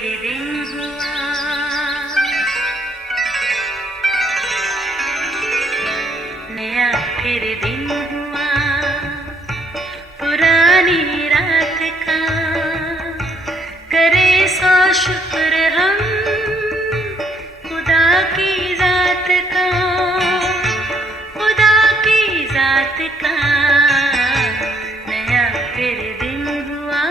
پھر دن ہوا، نیا پھر دن ہوا، پرانی رات کا کرے سو شکر ہم خدا کی ذات کا، خدا کی ذات کا نیا پھر دن ہوا۔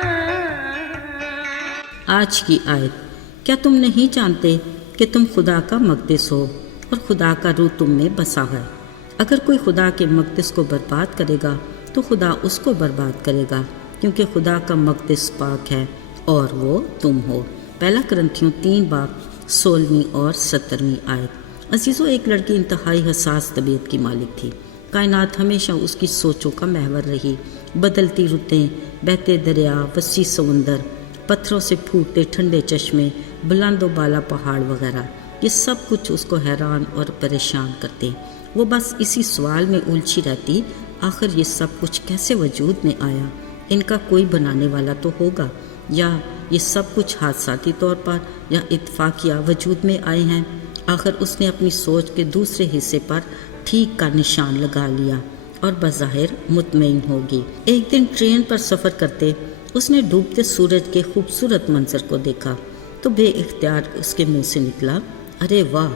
آج کی آیت، کیا تم نہیں جانتے کہ تم خدا کا مقدس ہو اور خدا کا روح تم میں بسا ہے؟ اگر کوئی خدا کے مقدس کو برباد کرے گا تو خدا اس کو برباد کرے گا، کیونکہ خدا کا مقدس پاک ہے اور وہ تم ہو۔ پہلا کرنتھیوں 3:16 اور 17 آیت۔ عزیزو، ایک لڑکی انتہائی حساس طبیعت کی مالک تھی۔ کائنات ہمیشہ اس کی سوچوں کا محور رہی۔ بدلتی رتیں، بہتے دریا، وسیع سمندر، پتھروں سے پھوٹتے ٹھنڈے چشمے، بلند و بالا پہاڑ وغیرہ، یہ سب کچھ اس کو حیران اور پریشان کرتے۔ وہ بس اسی سوال میں الجھی رہتی، آخر یہ سب کچھ کیسے وجود میں آیا؟ ان کا کوئی بنانے والا تو ہوگا، یا یہ سب کچھ حادثاتی طور پر یا اتفاقیہ وجود میں آئے ہیں؟ آخر اس نے اپنی سوچ کے دوسرے حصے پر ٹھیک کا نشان لگا لیا اور بظاہر مطمئن ہوگی۔ ایک دن ٹرین پر سفر کرتے اس نے ڈوبتے سورج کے خوبصورت منظر کو دیکھا تو بے اختیار اس کے منہ سے نکلا، ارے واہ،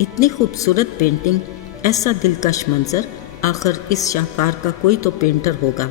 اتنی خوبصورت پینٹنگ، ایسا دلکش منظر، آخر اس شاہکار کا کوئی تو پینٹر ہوگا۔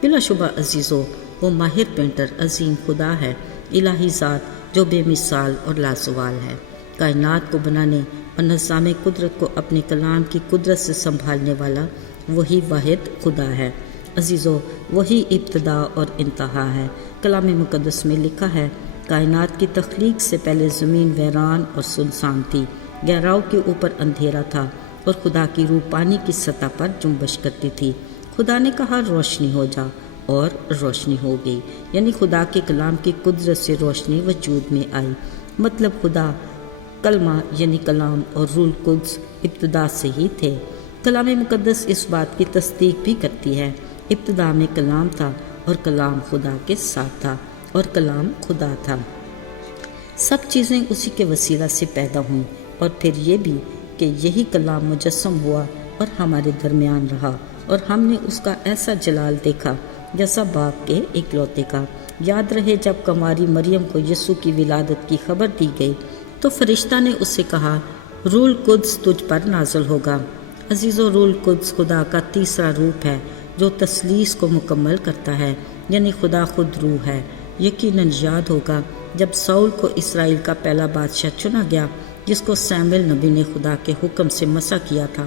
بلا شبہ عزیزو، وہ ماہر پینٹر عظیم خدا ہے، الہی ذات جو بے مثال اور لازوال ہے۔ کائنات کو بنانے اور نظام قدرت کو اپنے کلام کی قدرت سے سنبھالنے والا وہی واحد خدا ہے۔ عزیزو، وہی ابتدا اور انتہا ہے۔ کلام مقدس میں لکھا ہے، کائنات کی تخلیق سے پہلے زمین ویران اور سنسان تھی، گہراؤں کے اوپر اندھیرا تھا اور خدا کی روح پانی کی سطح پر جنبش کرتی تھی۔ خدا نے کہا روشنی ہو جا اور روشنی ہو گئی، یعنی خدا کے کلام کی قدرت سے روشنی وجود میں آئی۔ مطلب خدا کلمہ یعنی کلام اور روح القدس ابتدا سے ہی تھے۔ کلام مقدس اس بات کی تصدیق بھی کرتی ہے، ابتدا میں کلام تھا اور کلام خدا کے ساتھ تھا اور کلام خدا تھا۔ سب چیزیں اسی کے وسیلہ سے پیدا ہوئیں، اور پھر یہ بھی کہ یہی کلام مجسم ہوا اور ہمارے درمیان رہا، اور ہم نے اس کا ایسا جلال دیکھا جیسا باپ کے اکلوتے کا۔ یاد رہے جب کماری مریم کو یسوع کی ولادت کی خبر دی گئی تو فرشتہ نے اس سے کہا، روح القدس تجھ پر نازل ہوگا۔ عزیزو، روح القدس خدا کا تیسرا روپ ہے جو تثلیث کو مکمل کرتا ہے، یعنی خدا خود روح ہے۔ یقیناً یاد ہوگا جب ساؤل کو اسرائیل کا پہلا بادشاہ چنا گیا، جس کو ساموئیل نبی نے خدا کے حکم سے مسح کیا تھا۔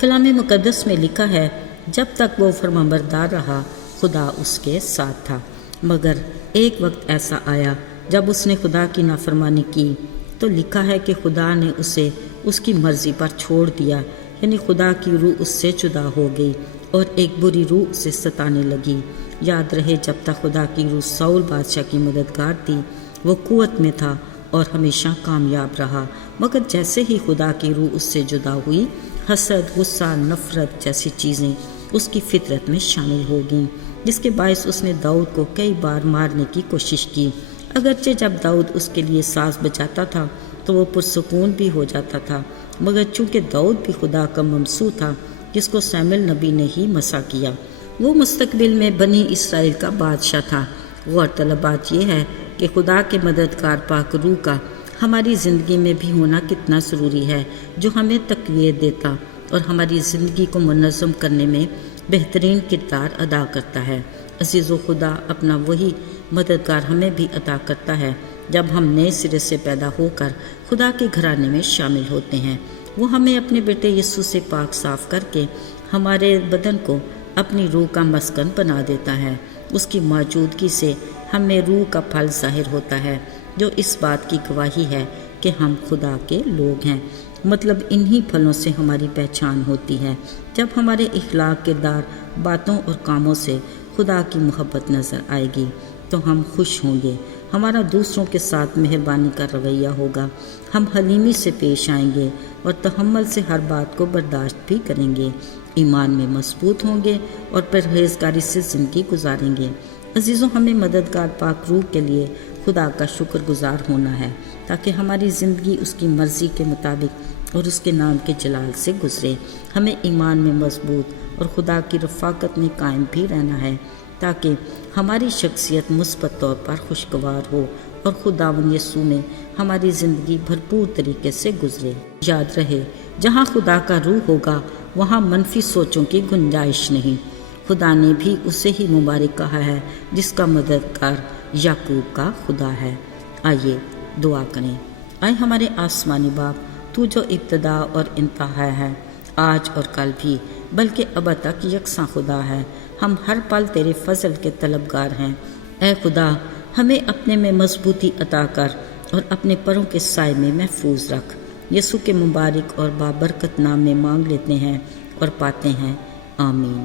کلام مقدس میں لکھا ہے، جب تک وہ فرمانبردار رہا خدا اس کے ساتھ تھا، مگر ایک وقت ایسا آیا جب اس نے خدا کی نافرمانی کی تو لکھا ہے کہ خدا نے اسے اس کی مرضی پر چھوڑ دیا، یعنی خدا کی روح اس سے جدا ہو گئی اور ایک بری روح اسے ستانے لگی۔ یاد رہے جب تک خدا کی روح ساؤل بادشاہ کی مددگار تھی، وہ قوت میں تھا اور ہمیشہ کامیاب رہا، مگر جیسے ہی خدا کی روح اس سے جدا ہوئی، حسد، غصہ، نفرت جیسی چیزیں اس کی فطرت میں شامل ہو گئیں، جس کے باعث اس نے داؤد کو کئی بار مارنے کی کوشش کی۔ اگرچہ جب داؤد اس کے لیے ساز بجاتا تھا تو وہ پرسکون بھی ہو جاتا تھا، مگر چونکہ داؤد بھی خدا کا ممسوح تھا جس کو ساموئیل نبی نے ہی مسح کیا، وہ مستقبل میں بنی اسرائیل کا بادشاہ تھا۔ غور طلب بات یہ ہے کہ خدا کے مددگار پاک روح کا ہماری زندگی میں بھی ہونا کتنا ضروری ہے، جو ہمیں تقویت دیتا اور ہماری زندگی کو منظم کرنے میں بہترین کردار ادا کرتا ہے۔ عزیزو، خدا اپنا وہی مددگار ہمیں بھی عطا کرتا ہے جب ہم نئے سرے سے پیدا ہو کر خدا کے گھرانے میں شامل ہوتے ہیں۔ وہ ہمیں اپنے بیٹے یسوع سے پاک صاف کر کے ہمارے بدن کو اپنی روح کا مسکن بنا دیتا ہے۔ اس کی موجودگی سے ہم میں روح کا پھل ظاہر ہوتا ہے، جو اس بات کی گواہی ہے کہ ہم خدا کے لوگ ہیں۔ مطلب انہی پھلوں سے ہماری پہچان ہوتی ہے۔ جب ہمارے اخلاق، کردار، باتوں اور کاموں سے خدا کی محبت نظر آئے گی تو ہم خوش ہوں گے، ہمارا دوسروں کے ساتھ مہربانی کا رویہ ہوگا، ہم حلیمی سے پیش آئیں گے اور تحمل سے ہر بات کو برداشت بھی کریں گے، ایمان میں مضبوط ہوں گے اور پرہیزگاری سے زندگی گزاریں گے۔ عزیزوں، ہمیں مددگار پاک روح کے لیے خدا کا شکر گزار ہونا ہے تاکہ ہماری زندگی اس کی مرضی کے مطابق اور اس کے نام کے جلال سے گزرے۔ ہمیں ایمان میں مضبوط اور خدا کی رفاقت میں قائم بھی رہنا ہے تاکہ ہماری شخصیت مثبت طور پر خوشگوار ہو اور خداوند یسوع میں ہماری زندگی بھرپور طریقے سے گزرے۔ یاد رہے، جہاں خدا کا روح ہوگا وہاں منفی سوچوں کی گنجائش نہیں۔ خدا نے بھی اسے ہی مبارک کہا ہے جس کا مددگار یعقوب کا خدا ہے۔ آئیے دعا کریں۔ اے ہمارے آسمانی باپ، تو جو ابتدا اور انتہا ہے، آج اور کل بھی بلکہ اب تک یکساں خدا ہے، ہم ہر پل تیرے فضل کے طلبگار ہیں۔ اے خدا، ہمیں اپنے میں مضبوطی عطا کر اور اپنے پروں کے سائے میں محفوظ رکھ۔ یسوع کے مبارک اور بابرکت نام میں مانگ لیتے ہیں اور پاتے ہیں، آمین۔